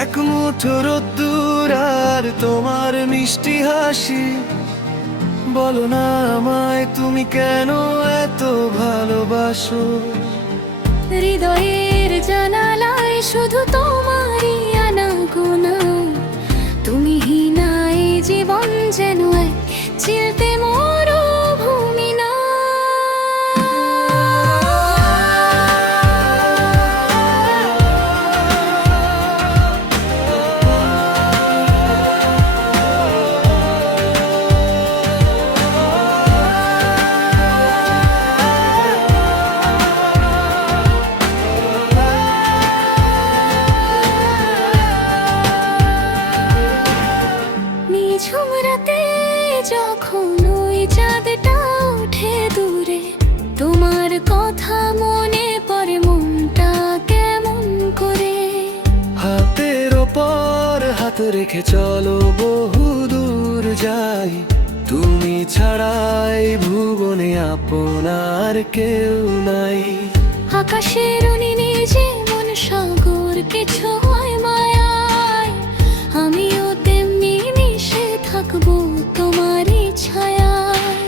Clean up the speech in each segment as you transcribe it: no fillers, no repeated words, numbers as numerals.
এক মুঠো রোদ্দুর আর তোমার মিষ্টি হাসি। বলো না আমায় তুমি কেন এত ভালোবাসো। হৃদয়ের জানালায় শুধু তোমারই আনাগোনা। তুমি হীনা এই জীবন যেন এক চিলতে মরুভূমি না। নিঝুম রাতে যখন ওই চাঁদটা ওঠে দূরে, তোমার কথা মনে পড়ে মনটা কেমন করে। হাতের ওপর হাত রেখে চলো বহু দূর যাই। তুমি ছাড়াই ভুবনে আপনার কেউ নাই। আকাশের নীলে যেমন সাগর কিছু হয় মায়ায়, আমিও তেমনি মিশে থাকবো তোমারই ছায়ায়।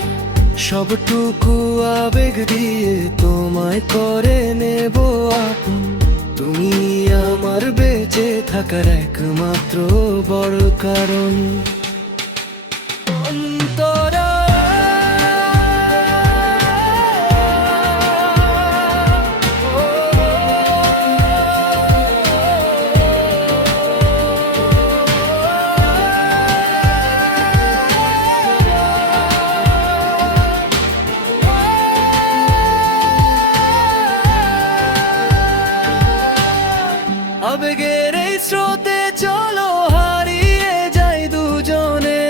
সবটুকু আবেগ দিয়ে তোমায় করে নেব আপন। তুমি আমার বেঁচে থাকার একমাত্র বড় কারণ। অন্তরা আবেগের এই স্রোতে চলো হারিয়ে যাই দুজনে।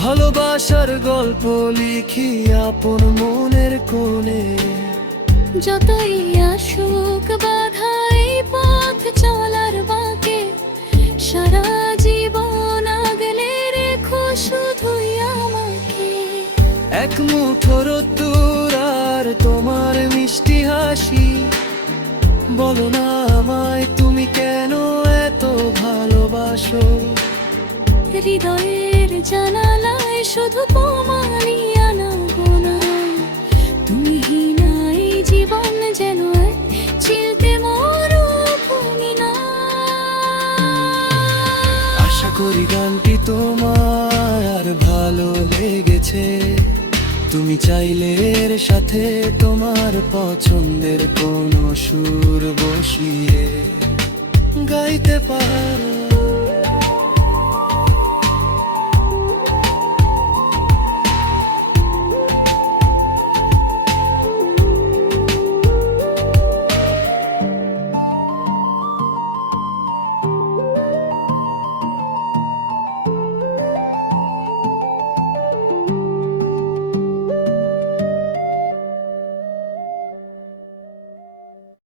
ভালোবাসার গল্প লিখি আপন মনের কোণে। যতই আসুক বাধা এই পথ চলার বাঁকে, সারা জীবন আগলে রেখো শুধুই আমাকে। এক মুঠো রোদ্দুর আর তোমার মিষ্টি হাসি। বলো না আমায় তুমি কেন এত ভালোবাসো। হৃদয়ের জানালায় শুধু তোমারই আনাগোনা। তুমি হীনা এই জীবন যেন এক চিলতে মরুভূমি না। আশা করি গানটি তোমার ভালো লেগেছে। তুমি চাইলে এর সাথে তোমার পছন্দের কোনো সুর বসিয়ে গাইতে পারো।